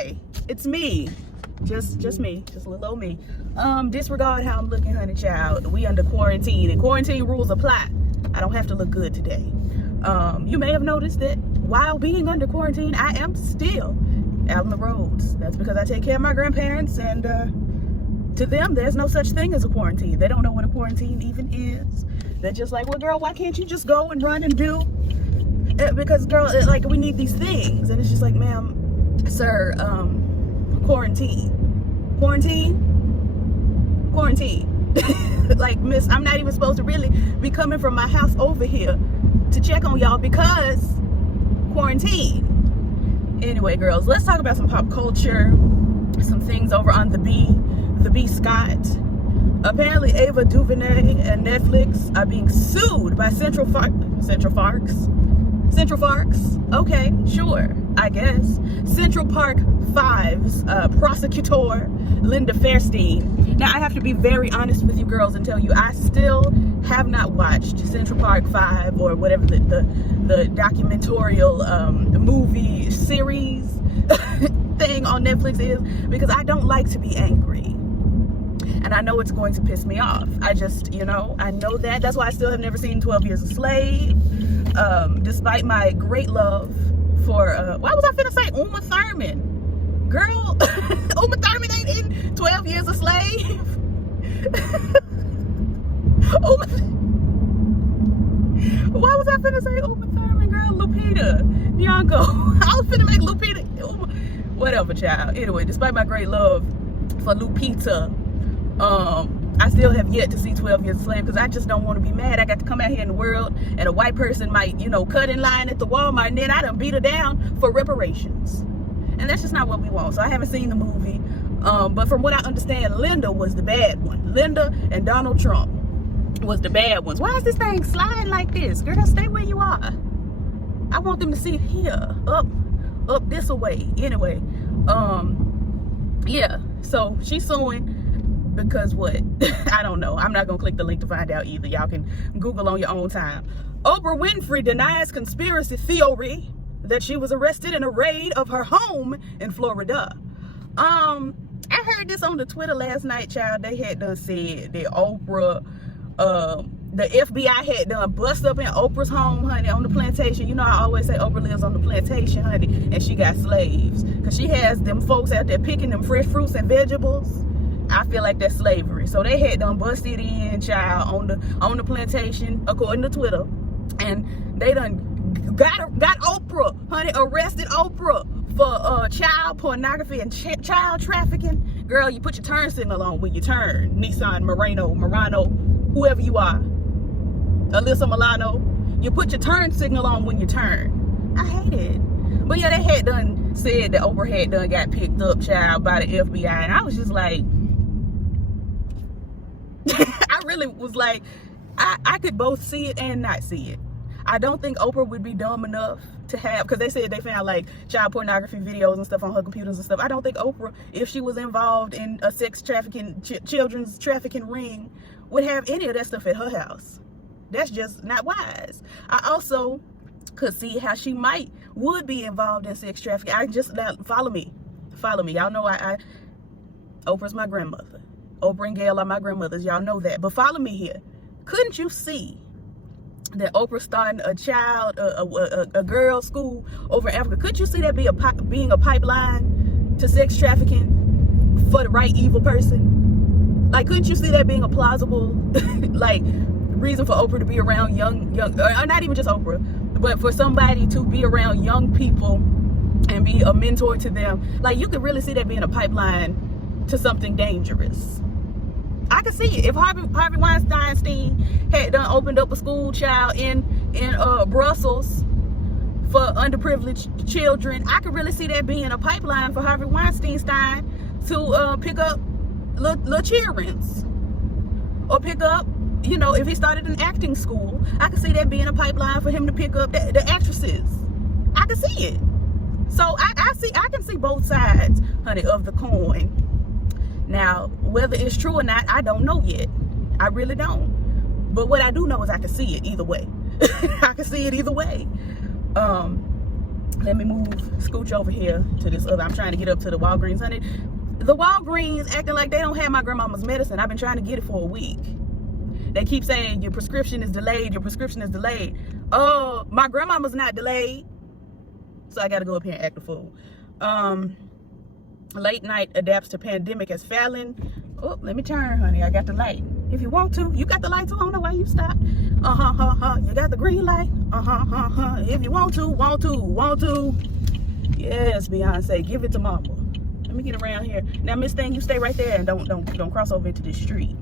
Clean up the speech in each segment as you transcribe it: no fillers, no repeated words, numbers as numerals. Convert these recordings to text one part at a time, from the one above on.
Hi, it's me. Just me, just little old me. Disregard how I'm looking, honey child. We under quarantine, and quarantine rules apply. I don't have to look good today. You may have noticed that while being under quarantine, I am still out on the roads. That's because I take care of my grandparents, and to them, there's no such thing as a quarantine. They don't know what a quarantine even is. They're just like, well, girl, why can't you just go and run and do? Because, girl, like, we need these things. And it's just like, ma'am, sir, quarantine. Like, miss, I'm not even supposed to really be coming from my house over here to check on y'all because quarantine. Anyway, girls, let's talk about some pop culture, some things over on the B Scott. Apparently Ava DuVernay and Netflix are being sued by Central Parks. Okay, sure, I guess. Central Park 5's prosecutor Linda Fairstein. Now, I have to be very honest with you girls and tell you I still have not watched Central Park 5 or whatever the documentorial movie series thing on Netflix is, because I don't like to be angry. And I know it's going to piss me off. I just, you know, I know that. That's why I still have never seen 12 Years a Slave. Despite my great love for, why was I finna say Uma Thurman? Girl, Uma Thurman ain't in 12 Years a Slave. Why was I finna say Uma Thurman, girl? Lupita Nyong'o. I was finna make Lupita, whatever, child. Anyway, despite my great love for Lupita, I still have yet to see 12 Years a Slave because I just don't want to be mad. I got to come out here in the world and a white person might, you know, cut in line at the Walmart and then I done beat her down for reparations. And that's just not what we want. So I haven't seen the movie. But from what I understand, Linda was the bad one. Linda and Donald Trump was the bad ones. Why is this thing sliding like this? Girl, stay where you are. I want them to see it here. Up this way. Anyway, yeah. So she's suing. Because what? I don't know. I'm not going to click the link to find out either. Y'all can Google on your own time. Oprah Winfrey denies conspiracy theory that she was arrested in a raid of her home in Florida. I heard this on the Twitter last night, child. They had done said that Oprah, the FBI had done bust up in Oprah's home, honey, on the plantation. You know, I always say Oprah lives on the plantation, honey, and she got slaves. Because she has them folks out there picking them fresh fruits and vegetables. I feel like that's slavery. So they had done busted in, child, on the plantation, according to Twitter. And they done got Oprah, honey, arrested Oprah for child pornography and child trafficking. Girl, you put your turn signal on when you turn. Nissan, Murano, whoever you are. Alyssa Milano. You put your turn signal on when you turn. I hate it. But yeah, they had done said that Oprah had done got picked up, child, by the FBI. And I was just like, I really was like, I could both see it and not see it. I don't think Oprah would be dumb enough to have, because they said they found like child pornography videos and stuff on her computers and stuff. I don't think Oprah, if she was involved in a sex trafficking, children's trafficking ring, would have any of that stuff at her house. That's just not wise. I also could see how she would be involved in sex trafficking. I just, follow me. Y'all know Oprah's my grandmother. Oprah and Gail are my grandmothers. Y'all know that. But follow me here. Couldn't you see that Oprah starting a girls' school over Africa? Couldn't you see that being a pipeline to sex trafficking for the right evil person? Like, couldn't you see that being a plausible, like, reason for Oprah to be around young, or not even just Oprah, but for somebody to be around young people and be a mentor to them? Like, you could really see that being a pipeline to something dangerous. I could see it. If Harvey Weinstein had done opened up a school, child, in Brussels for underprivileged children, I could really see that being a pipeline for Harvey Weinstein to pick up little children, or pick up, you know, if he started an acting school, I could see that being a pipeline for him to pick up the actresses. I could see it. So I can see both sides, honey, of the coin. Now, whether it's true or not, I don't know yet. I really don't. But what I do know is I can see it either way. I can see it either way. Let me scooch over here to this other. I'm trying to get up to the Walgreens, honey. The Walgreens acting like they don't have my grandmama's medicine. I've been trying to get it for a week. They keep saying your prescription is delayed. Your prescription is delayed. My grandmama's not delayed. So I got to go up here and act a fool. Late night adapts to pandemic as Fallon. Oh, let me turn, honey. I got the light. If you want to, you got the light too. I don't know why you stopped. You got the green light. If you want to. Yes, Beyonce, give it to mama. Let me get around here. Now, Miss Thing, you stay right there and don't cross over into this street.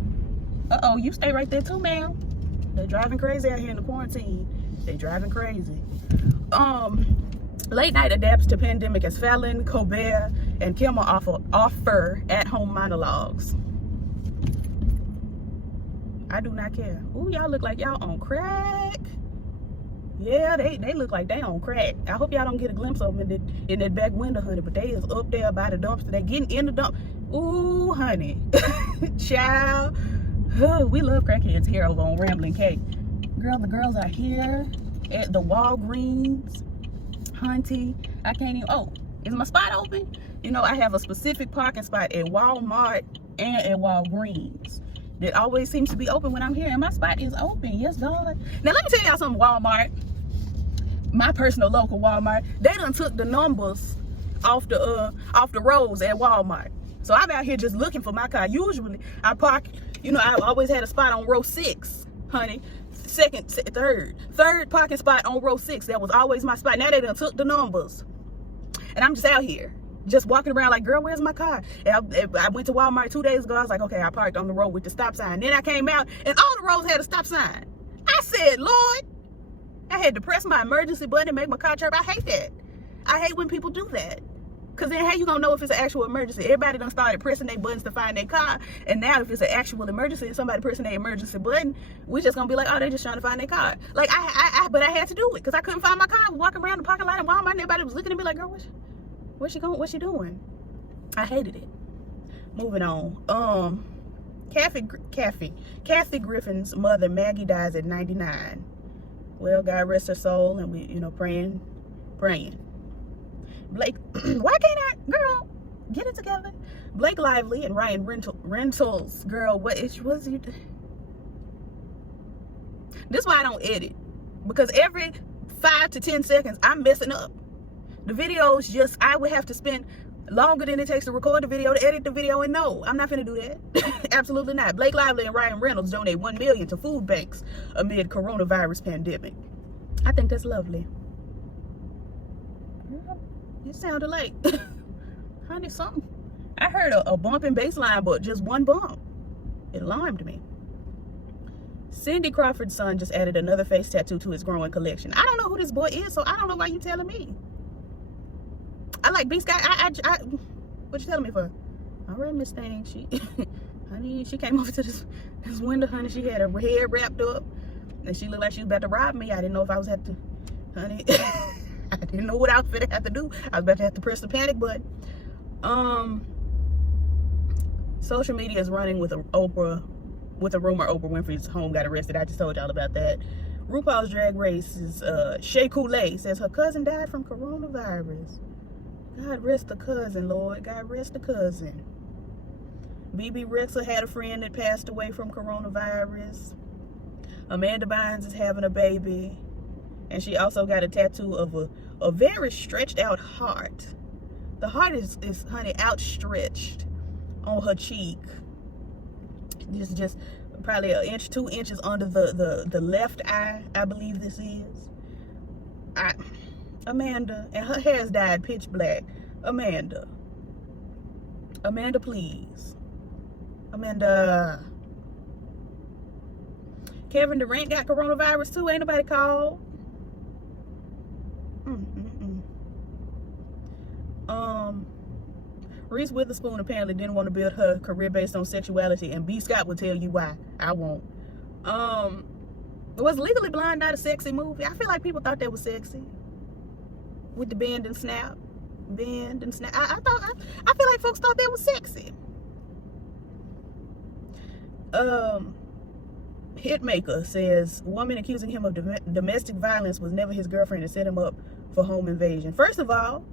You stay right there too, ma'am. They're driving crazy out here in the quarantine. They driving crazy. Late night adapts to pandemic as Fallon, Colbert, and Kimmel offer at-home monologues. I do not care. Ooh, y'all look like y'all on crack. Yeah, they look like they on crack. I hope y'all don't get a glimpse of them in that back window, honey. But they is up there by the dumpster. They getting in the dump. Ooh, honey. Child. We love crackheads here over on Rambling Cake. Girl, the girls are here at the Walgreens. Hunty. I can't even. Oh, is my spot open? You know, I have a specific parking spot at Walmart and at Walgreens that always seems to be open when I'm here, and my spot is open. Yes, God. Now let me tell y'all something. Walmart, my personal local Walmart, they done took the numbers off the rows at Walmart. So I'm out here just looking for my car. Usually I park, you know, I always had a spot on row 6, honey. Third parking spot on row 6. That was always my spot. Now they done took the numbers, and I'm just out here just walking around like, girl, where's my car? And I went to Walmart 2 days ago. I was like, okay, I parked on the road with the stop sign. Then I came out and all the roads had a stop sign. I said, Lord, I had to press my emergency button and make my car chirp. I hate that. I hate when people do that. Because then how you gonna know if it's an actual emergency? Everybody done started pressing their buttons to find their car. And now if it's an actual emergency and somebody pressing their emergency button, we just gonna be like, oh, they just trying to find their car. Like, but I had to do it because I couldn't find my car. I was walking around the parking lot in Walmart and everybody was looking at me like, girl, where's she going? What's she doing? I hated it. Moving on. Kathy Griffin's mother, Maggie, dies at 99. Well, God rest her soul, and we, you know, praying. Blake, why can't I, girl, get it together? Blake Lively and Ryan Reynolds, girl, was you? This is why I don't edit, because every 5 to 10 seconds I'm messing up. The videos I would have to spend longer than it takes to record the video to edit the video, and no, I'm not gonna do that. Absolutely not. Blake Lively and Ryan Reynolds donate $1 million to food banks amid coronavirus pandemic. I think that's lovely. It sounded like, honey, something. I heard a bumping bass line, but just one bump. It alarmed me. Cindy Crawford's son just added another face tattoo to his growing collection. I don't know who this boy is, so I don't know why you telling me. I like B Sky. What you telling me for? All right, Miss Thing. Honey, she came over to this window, honey. She had her hair wrapped up, and she looked like she was about to rob me. I didn't know if I was had to, honey. I didn't know what outfit I had to do. I was about to have to press the panic button. Social media is running with a rumor Oprah Winfrey's home got arrested. I just told y'all about that. RuPaul's Drag Race's Shea Coulee says her cousin died from coronavirus. God rest the cousin, Lord. God rest the cousin. BB Rexa had a friend that passed away from coronavirus. Amanda Bynes is having a baby. And she also got a tattoo of a very stretched out heart. The heart is honey, outstretched on her cheek. Just probably 1 inch, 2 inches under the left eye, I believe this is. Amanda, and her hair's dyed pitch black. Amanda, please. Amanda. Kevin Durant got coronavirus too. Ain't nobody called. Reese Witherspoon apparently didn't want to build her career based on sexuality, and B. Scott will tell you why. I won't. Was Legally Blonde not a sexy movie? I feel like people thought that was sexy. With the bend and snap. I feel like folks thought that was sexy. Hitmaker says woman accusing him of domestic violence was never his girlfriend and set him up for home invasion. First of all,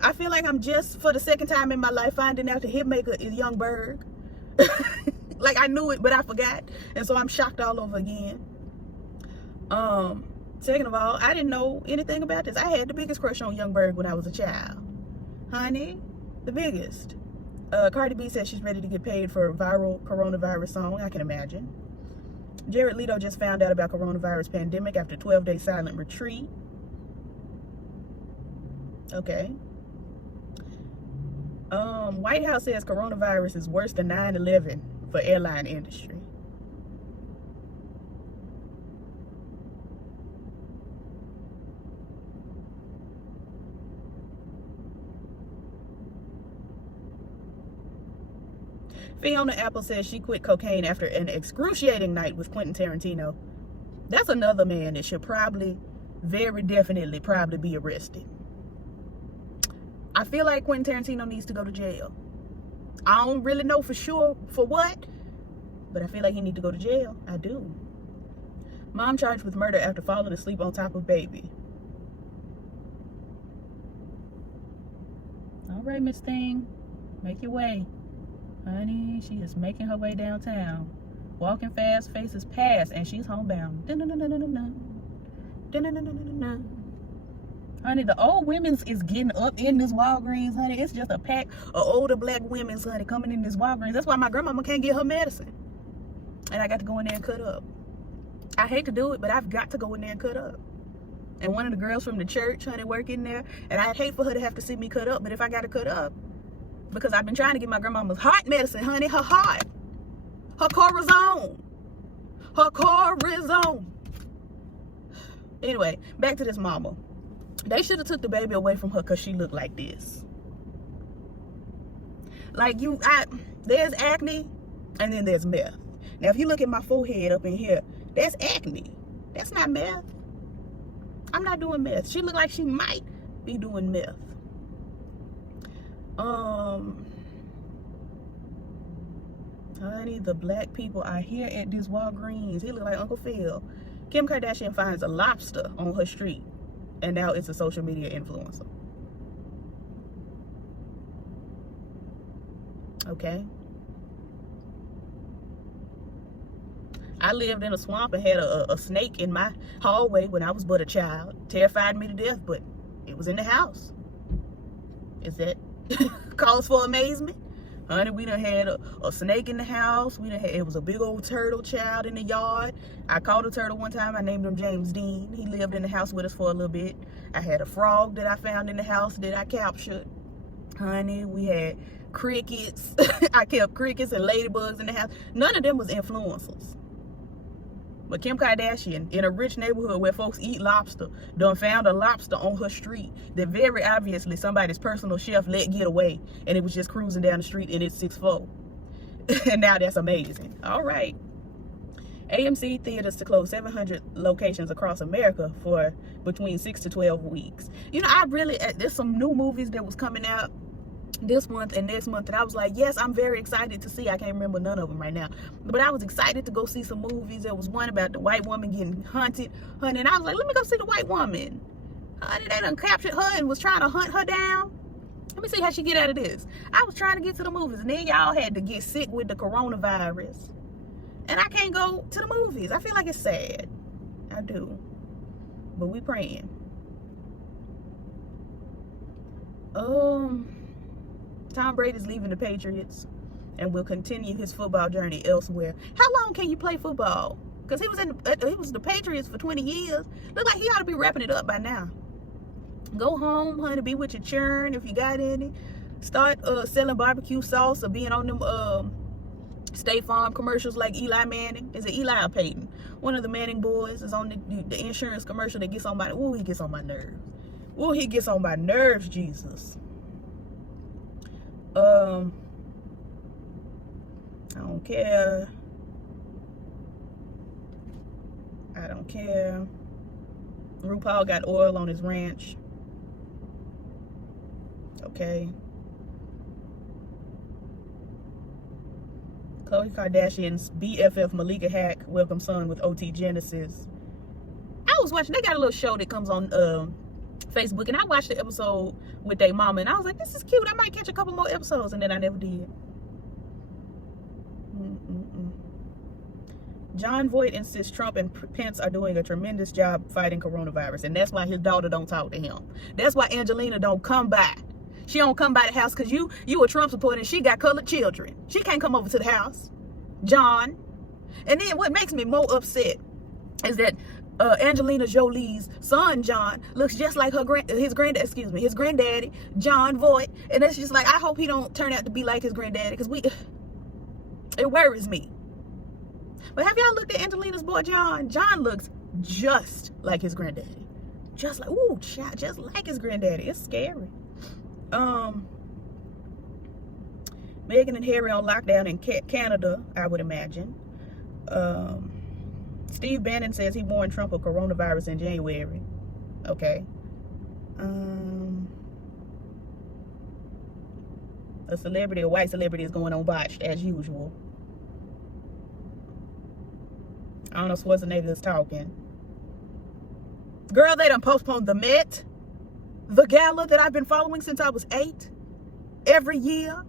I feel like I'm just for the second time in my life finding out the hitmaker is Young Berg. Like I knew it, but I forgot, and so I'm shocked all over again. Second of all, I didn't know anything about this. I had the biggest crush on Young Berg when I was a child, honey, the biggest. Cardi B says she's ready to get paid for a viral coronavirus song. I can imagine. Jared Leto just found out about coronavirus pandemic after 12-day silent retreat. Okay. White House says coronavirus is worse than 9/11 for airline industry. Fiona Apple says she quit cocaine after an excruciating night with Quentin Tarantino. That's another man that should probably, very definitely, probably be arrested. I feel like Quentin Tarantino needs to go to jail. I don't really know for sure for what, but I feel like he needs to go to jail. I do. Mom charged with murder after falling asleep on top of baby. All right, Miss Thing, make your way. Honey, she is making her way downtown. Walking fast, faces past, and she's homebound. Honey, the old women's is getting up in this Walgreens, honey. It's just a pack of older black women's, honey, coming in this Walgreens. That's why my grandmama can't get her medicine. And I got to go in there and cut up. I hate to do it, but I've got to go in there and cut up. And one of the girls from the church, honey, work in there. And I'd hate for her to have to see me cut up, but if I got to cut up, because I've been trying to get my grandmama's heart medicine, honey, her heart. Her corazon. Her corazon. Anyway, back to this mama. They should have took the baby away from her because she looked like this. Like there's acne and then there's meth. Now, if you look at my forehead up in here, that's acne. That's not meth. I'm not doing meth. She looked like she might be doing meth. Honey, the black people are here at this Walgreens. He look like Uncle Phil. Kim Kardashian finds a lobster on her street, and now it's a social media influencer. Okay. I lived in a swamp and had a snake in my hallway when I was but a child. Terrified me to death, but it was in the house. Is that cause for amazement? Honey, we done had a snake in the house. It was a big old turtle child in the yard. I caught a turtle one time. I named him James Dean. He lived in the house with us for a little bit. I had a frog that I found in the house that I captured. Honey, we had crickets. I kept crickets and ladybugs in the house. None of them was influencers. But Kim Kardashian, in a rich neighborhood where folks eat lobster, done found a lobster on her street that very obviously somebody's personal chef let get away, and it was just cruising down the street in its 6th floor. And now that's amazing. All right. AMC theaters to close 700 locations across America for between 6 to 12 weeks. You know, there's some new movies that was coming out this month and next month, and I was like, yes, I'm very excited to see. I can't remember none of them right now, but I was excited to go see some movies. There was one about the white woman getting hunted, honey, and I was like, let me go see the white woman. Honey, they done captured her and was trying to hunt her down. Let me see how she get out of this. I was trying to get to the movies, and then y'all had to get sick with the coronavirus, and I can't go to the movies. I feel like it's sad. I do, but we praying. Tom Brady's leaving the Patriots and will continue his football journey elsewhere. How long can you play football? Because he was the Patriots for 20 years. Look like he ought to be wrapping it up by now. Go home, honey, be with your churn if you got any. Start selling barbecue sauce or being on them State Farm commercials like Eli Manning. Is it Eli or Peyton? One of the Manning boys is on the insurance commercial that gets on my, ooh, he gets on my nerves. Ooh, he gets on my nerves, Jesus. I don't care. I don't care. RuPaul got oil on his ranch. Okay. Khloe Kardashian's BFF Malika Hack welcomes son with OT Genesis. I was watching, they got a little show that comes on Facebook, and I watched the episode with their mama, and I was like, this is cute. I might catch a couple more episodes, and then I never did. John Voight insists Trump and Pence are doing a tremendous job fighting coronavirus, and that's why his daughter don't talk to him. That's why Angelina don't come by. She don't come by the house because you a Trump supporter and she got colored children. She can't come over to the house, John. And then what makes me more upset is that Angelina Jolie's son John looks just like his granddaddy John Voight, and it's just like, I hope he don't turn out to be like his granddaddy, because it worries me. But have y'all looked at Angelina's boy John? John looks just like his granddaddy, just like his granddaddy. It's scary. Meghan and Harry on lockdown in Canada, I would imagine. Steve Bannon says he warned Trump of coronavirus in January. Okay. A white celebrity is going on botched as usual. I don't know, Schwarzenegger's talking. Girl, they done postponed the Met, the gala that I've been following since I was 8, every year.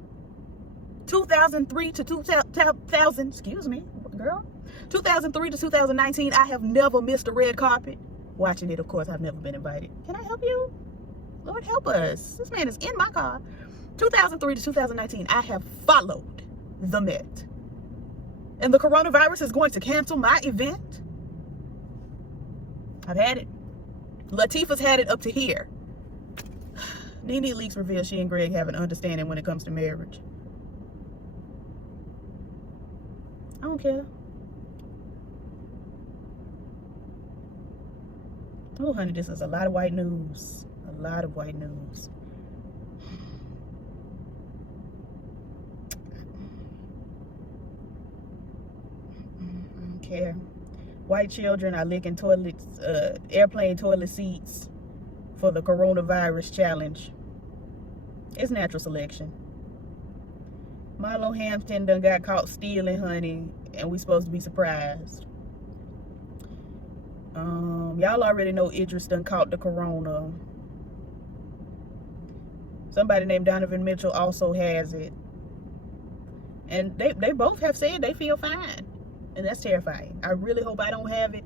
2003 to 2000, excuse me, girl. 2003 to 2019, I have never missed a red carpet. Watching it, of course, I've never been invited. Can I help you? Lord help us. This man is in my car. 2003 to 2019, I have followed the Met. And the coronavirus is going to cancel my event? I've had it. Latifah's had it up to here. Nene Leakes reveals she and Greg have an understanding when it comes to marriage. I don't care. Oh, honey, this is a lot of white news. A lot of white news. I don't care. White children are licking airplane toilet seats for the coronavirus challenge. It's natural selection. Milo Hampton done got caught stealing, honey, and we supposed to be surprised. Y'all already know Idris done caught the corona. Somebody named Donovan Mitchell also has it. And they both have said they feel fine. And that's terrifying. I really hope I don't have it,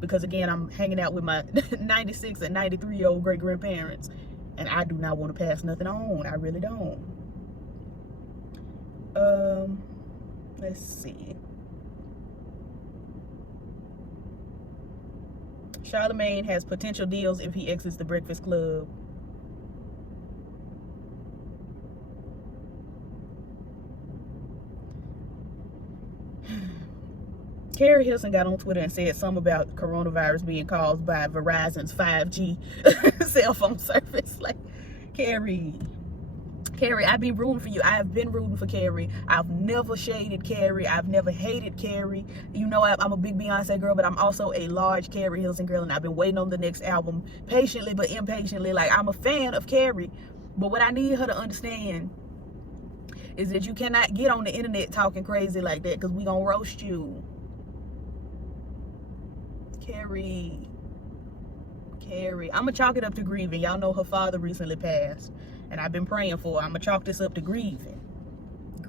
because again, I'm hanging out with my 96 and 93-year-old great-grandparents, and I do not want to pass nothing on. I really don't. Let's see. Charlemagne has potential deals if he exits the Breakfast Club. Carrie Hilson got on Twitter and said something about coronavirus being caused by Verizon's 5G cell phone service. Like, Carrie, I've been rooting for you. I have been rooting for Carrie. I've never shaded Carrie. I've never hated Carrie. You know, I'm a big Beyonce girl, but I'm also a large Carrie Hilson girl, and I've been waiting on the next album patiently but impatiently. Like, I'm a fan of Carrie, but what I need her to understand is that you cannot get on the internet talking crazy like that, because we gonna roast you. Carrie, I'm gonna chalk it up to grieving. Y'all know her father recently passed, and I've been praying for her. I'm gonna chalk this up to grieving. I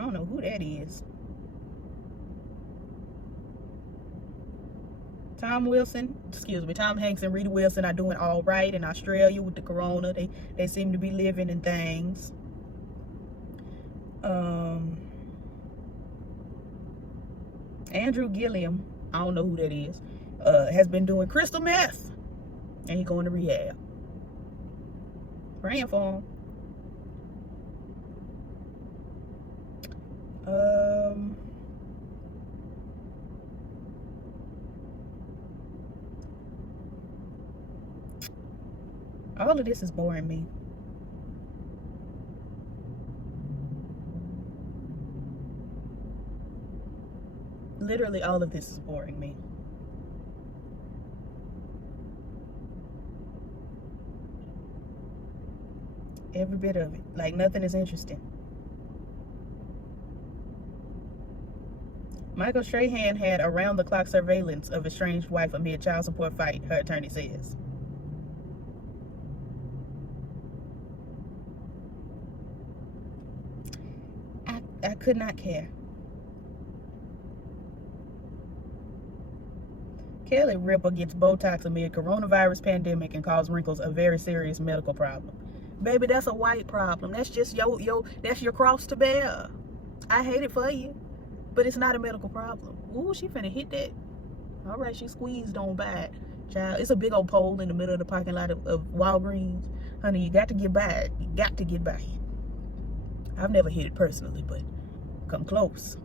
don't know who that is. Tom Hanks and Rita Wilson are doing all right in Australia with the corona. They seem to be living in things. Andrew Gilliam, I don't know who that is, has been doing crystal meth, and he's going to rehab. Praying for him. All of this is boring me. Literally all of this is boring me. Every bit of it. Like, nothing is interesting. Michael Strahan had around-the-clock surveillance of estranged wife amid child support fight, her attorney says. I could not care. Kelly Ripa gets Botox amid coronavirus pandemic and calls wrinkles a very serious medical problem. Baby, that's a white problem. That's just that's your cross to bear. I hate it for you, but it's not a medical problem. Ooh, she finna hit that. All right, she squeezed on by it. Child, it's a big old pole in the middle of the parking lot of Walgreens. Honey, you got to get by it. You got to get by it. I've never hit it personally, but come close.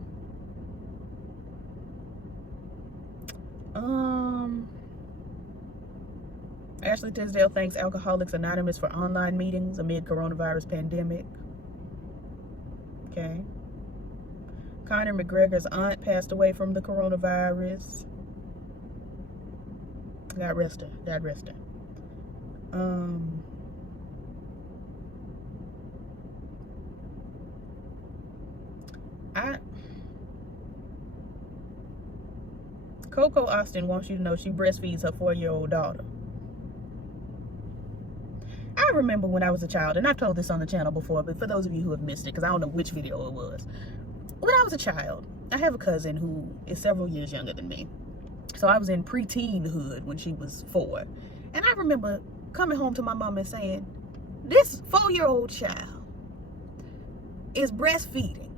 Ashley Tisdale thanks Alcoholics Anonymous for online meetings amid coronavirus pandemic. Okay. Conor McGregor's aunt passed away from the coronavirus. God rest her. God rest her. Coco Austin wants you to know she breastfeeds her 4-year-old daughter. I remember when I was a child, and I've told this on the channel before, but for those of you who have missed it, because I don't know which video it was. When I was a child, I have a cousin who is several years younger than me. So I was in pre-teenhood when she was 4. And I remember coming home to my mom and saying, this 4-year-old child is breastfeeding.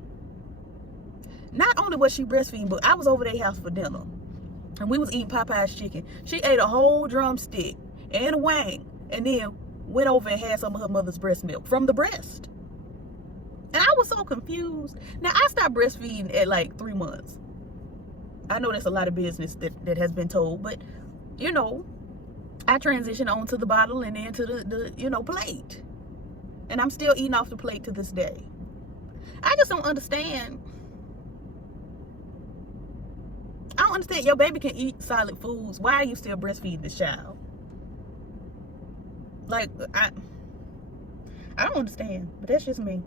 Not only was she breastfeeding, but I was over their house for dinner. And we was eating Popeye's chicken. She ate a whole drumstick and a wing. And then went over and had some of her mother's breast milk from the breast. And I was so confused. Now, I stopped breastfeeding at like 3 months. I know that's a lot of business that has been told, but, you know, I transitioned onto the bottle and then to the plate. And I'm still eating off the plate to this day. I just don't understand. I don't understand. Your baby can eat solid foods. Why are you still breastfeeding this child? Like, I don't understand, but that's just me.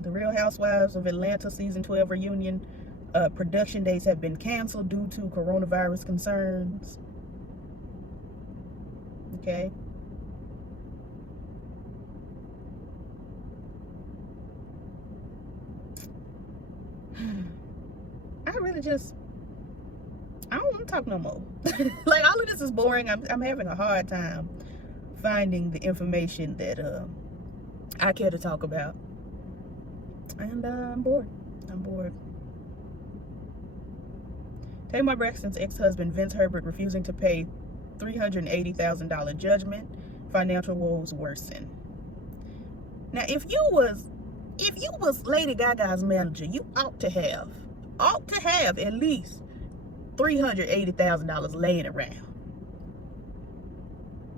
The Real Housewives of Atlanta season 12 reunion production dates have been canceled due to coronavirus concerns. Okay. I don't want to talk no more. Like, all of this is boring. I'm having a hard time finding the information that I care to talk about. And I'm bored. Tamar Braxton's ex-husband Vince Herbert refusing to pay $380,000 judgment. Financial woes worsen. Now, if you was Lady Gaga's manager, you ought to have at least $380,000 laying around.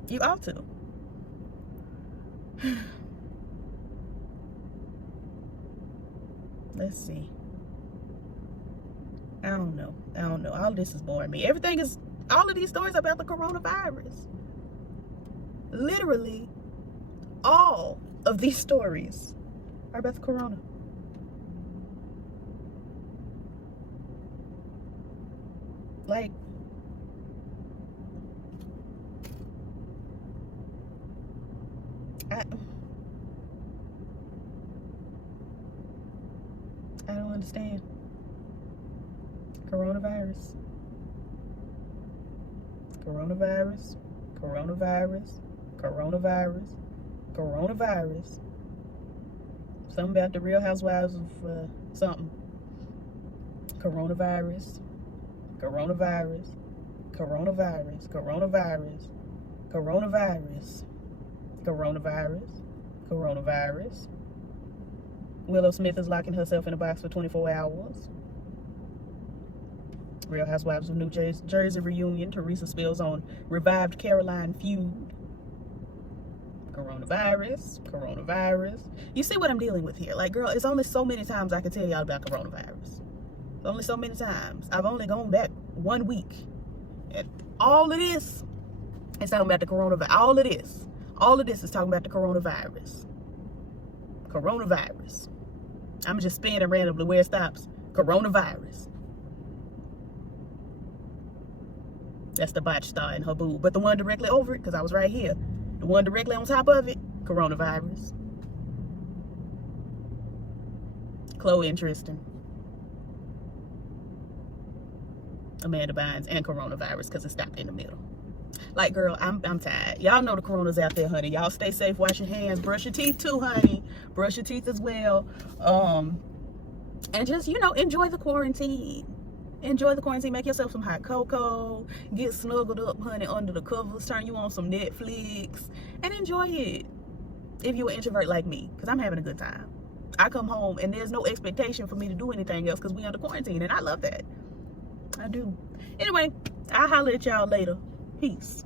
You ought to. Let's see. I don't know. All of this is boring me. All of these stories about the coronavirus. Literally, all of these stories are about the corona. Like, I don't understand. Coronavirus. Something about the Real Housewives of something. Coronavirus. Willow Smith is locking herself in a box for 24 hours. Real Housewives of New Jersey reunion. Teresa spills on revived Caroline feud. Coronavirus. You see what I'm dealing with here? Like, girl, it's only so many times I can tell y'all about coronavirus. Only so many times. I've only gone back 1 week And all of this is talking about the coronavirus. All of this is talking about the coronavirus. Coronavirus. I'm just spinning randomly where it stops. Coronavirus. That's the botch star in her boob. But the one directly over it, because I was right here. The one directly on top of it, coronavirus. Chloe and Tristan. Amanda Bynes and coronavirus, because it stopped in the middle. Like, girl, I'm tired. Y'all know the corona's out there, honey. Y'all stay safe, wash your hands, brush your teeth too, honey. Brush your teeth as well. And just, you know, enjoy the quarantine. Enjoy the quarantine. Make yourself some hot cocoa. Get snuggled up, honey, under the covers. Turn you on some Netflix. And enjoy it. If you're an introvert like me. Because I'm having a good time. I come home and there's no expectation for me to do anything else because we under quarantine. And I love that. I do. Anyway, I'll holler at y'all later. Peace.